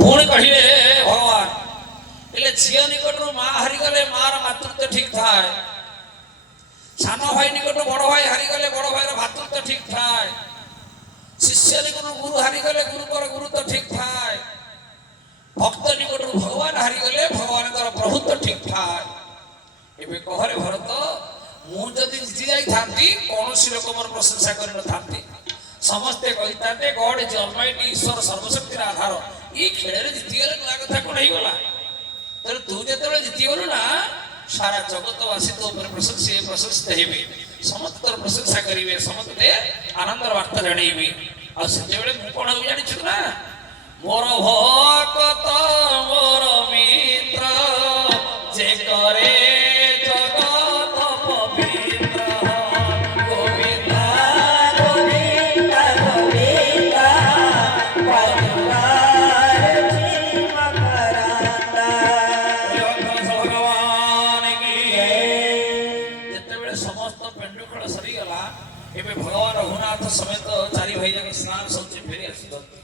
पुणी कहे भगवान એટલે ઝીઓ નિકટରୁ મા હારી ગલે માર માતૃત્વ ઠીક થાય સાનો ભાઈ નિકટରୁ બડો ભાઈ હારી ગલે બડો ભાઈର ભાતૃત્વ ઠીક થાય शिष्य निकटରୁ गुरु हारी गले गुरुकर गुरुत्व ठीक थाए भक्त निकटରୁ भगवान हारी गले भगवानकर प्रभुत्व ठीक थाए एबे कहरे भरत मु जदि जीति जाई थांती कोनोसी लोक मोर प्रशंसा करि न थांती समस्ते कहिताते गॉड इज ऑलमाइटी ईश्वर सर्वशक्तिर आधार ई खेଳରେ जीति गले नुआ कथा कोन हेई गला तर तू जेतेबेले जीति गलु ना सारा जगतवासी तो ऊपर प्रशंसित हेबे समस्त प्रशंसा करिवे समस्ते आनंदर वार्ता जणैबे आ सेतेबेले मु कोन हो जानि छु ना मोर भक्त मोर मित्र जे करे जगत पवित्र गोविंदा गोविंदा गोविंदा परिवार जीव करांदा भगवान की जेतेबेले समस्त पेंडुखळ सरी गला एबे भगवान रघुनाथ समेत चारि भाई जक स्नान सौचे फेरी आसुछंती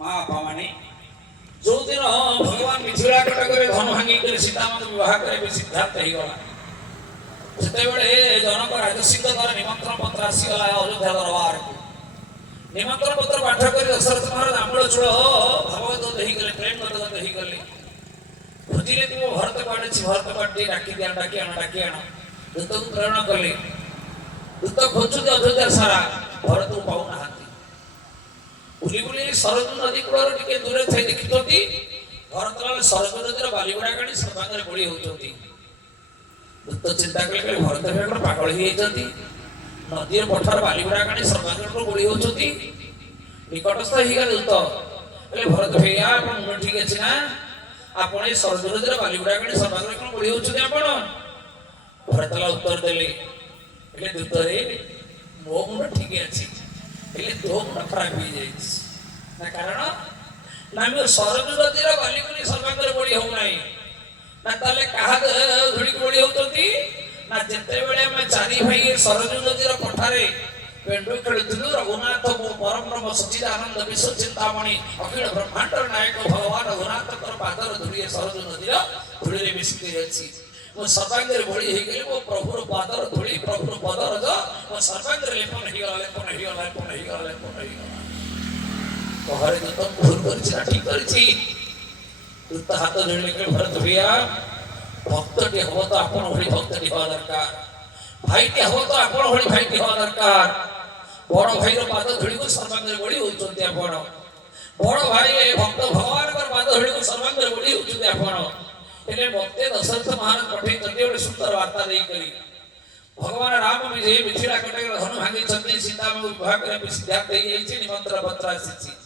मां बापा माने जो दिन भगवान मिथिला कटकरे धन भांगी करे सीता मां विवाह करे सिद्धार्थ हेई गला सेतेबेले जनक राजसिंह द्वारा निमंत्रण पत्र आसी गला अयोध्या दरबार को निमंत्रण पत्र पाठ करे दशरथ महाराज आंबळ चूड़ भगवत देही गले प्रेम गत देही गले खुदिले तू भरत काढे छि भरत काढे डाकी आना दूत को प्रेरणा कले दूत खोजु दे अयोध्या सारा भरत को पाउ नाहांती बुली बुली सरजू नदी कूल टिके दूरे थे देखितोती भरतलाल सरजू नदीर बालीगुड़ा काढी सर्वांगरे बळी होउचोती दूत चिंता कले भरत फेकर पागल ही जाती नदीर पठार बालीगुड़ा काढी सर्वांगरे बळी होउचोती निकटस्थ ही गले दूत कले भरत भैया आपण मुंड ठीक अछि ना आपण ए सरजू नदीर बालीगुड़ा काढी सर्वांगरे कोन बळी होउचोती आपण भरतलाल उत्तर देले એટલે દૂતરે મો મુંડ ठीक अछि એટલે તો મુંડ ખરાબ હોઈ જાય ના કારણ ના મે સરજુ નદીર બાલીગુડી सर्वांगरे बळी होउ नाही ना ताले काहा धुडी बळी होतोती ना जेते बेले मैं चारि भाई सरजू नदीर पठारे पेंडु खेलुथुलु रघुनाथ परम ब्रह्म सच्चिदानंद विश्व चिंतामणि अखिल ब्रह्मांड नायक भगवान रघुनाथ कर पादर धुडी सरजू नदीर धुडी रे मिसिति अछि वो सर्वांगरे बळी हे गेले वो प्रभुर पादर धुडी प्रभुर पदर ज वो सर्वांगरे लेपन हे गला कहरे तो भूल करछि ना ठीक करछि दूत हाथ धरले के भरत भैया भक्तटी हो तो आपण भली भक्तटी हो दरकार भाईटी हो तो आपण भली भाईटी हो दरकार बड़ भाईर पाद धुडी को सर्वांगरे बळी होउचंती आपण बड़ भाई भक्त भगवान कर पाद धुडी को सर्वांगरे बळी होउचंती आपण એટલે ભક્તે દશરથ મહારાજ પઠે તતે ଗୋଟେ સુંદર વાર્તા દેઈ કરી ભગવાન રામ વિજય મિથિલા કટક ધન ભાંગી ચંદી સીતા માં વિવાહ કરે સિદ્ધાર્થ થઈ જાય છે નિમંત્રણ પત્ર આસી